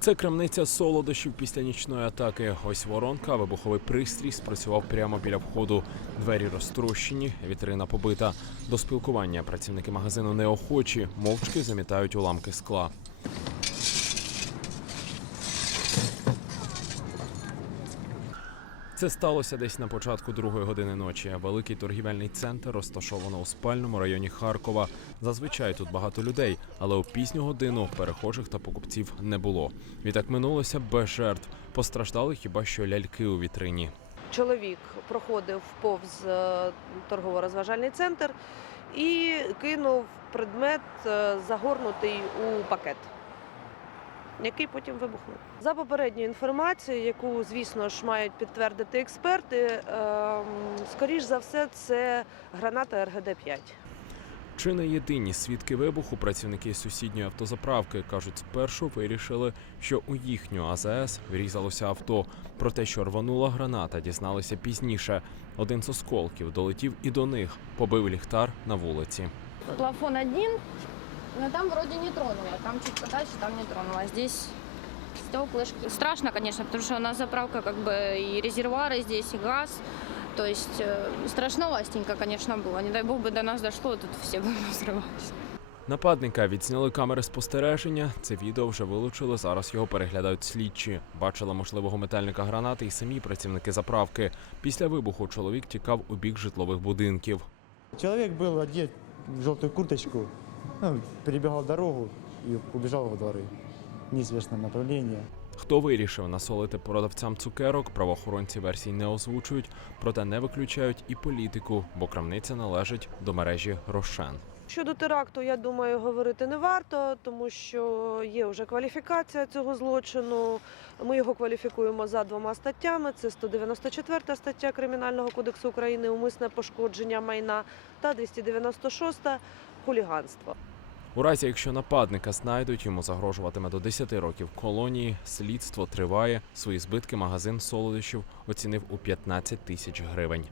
Це крамниця солодощів після нічної атаки. Ось воронка, вибуховий пристрій спрацював прямо біля входу. Двері розтрощені, вітрина побита. До спілкування працівники магазину неохочі, мовчки замітають уламки скла. Це сталося десь на початку другої години ночі. Великий торгівельний центр розташовано у спальному районі Харкова. Зазвичай тут багато людей, але у пізню годину перехожих та покупців не було. Відтак минулося без жертв. Постраждали хіба що ляльки у вітрині. Чоловік проходив повз е, торгово-розважальний центр і кинув предмет, е, загорнутий у пакет, який потім вибухнув. За попередньою інформацією, яку, звісно ж, мають підтвердити експерти, ем, скоріш за все, це граната РГД-5. Чи не єдині свідки вибуху працівники сусідньої автозаправки кажуть, спершу вирішили, що у їхню АЗС врізалося авто. Про те, що рванула граната, дізналися пізніше. Один з осколків долетів і до них, побив ліхтар на вулиці. Плафон один, но там вроде не тронуло. Там чуть подальше, там не тронуло. А здесь стеклышки. Страшно, конечно, потому что у нас заправка как бы и резервуары здесь, и газ. То есть э, страшновастенько, конечно, было. Не дай бог бы до нас дошло, тут все бы взрывались. Нападника відзняли камери спостереження. Це відео вже вилучили. Зараз його переглядають слідчі. Бачили можливого метальника гранати і самі працівники заправки. Після вибуху чоловік тікав у бік житлових будинків. Человек был одет в желтую курточку, ну, перебігав дорогу і побіжав во двори в неизвестном направлении. Хто вирішив насолити продавцям цукерок, правоохоронці версій не озвучують, проте не виключають і політику, бо крамниця належить до мережі Рошен. Щодо теракту, я думаю, говорити не варто, тому що є вже кваліфікація цього злочину. Ми його кваліфікуємо за двома статтями: це 194 стаття Кримінального кодексу України умисне пошкодження майна та 296 хуліганство. У разі, якщо нападника знайдуть, йому загрожуватиме до 10 років колонії. Слідство триває. Свої збитки магазин солодощів оцінив у 15 тисяч гривень.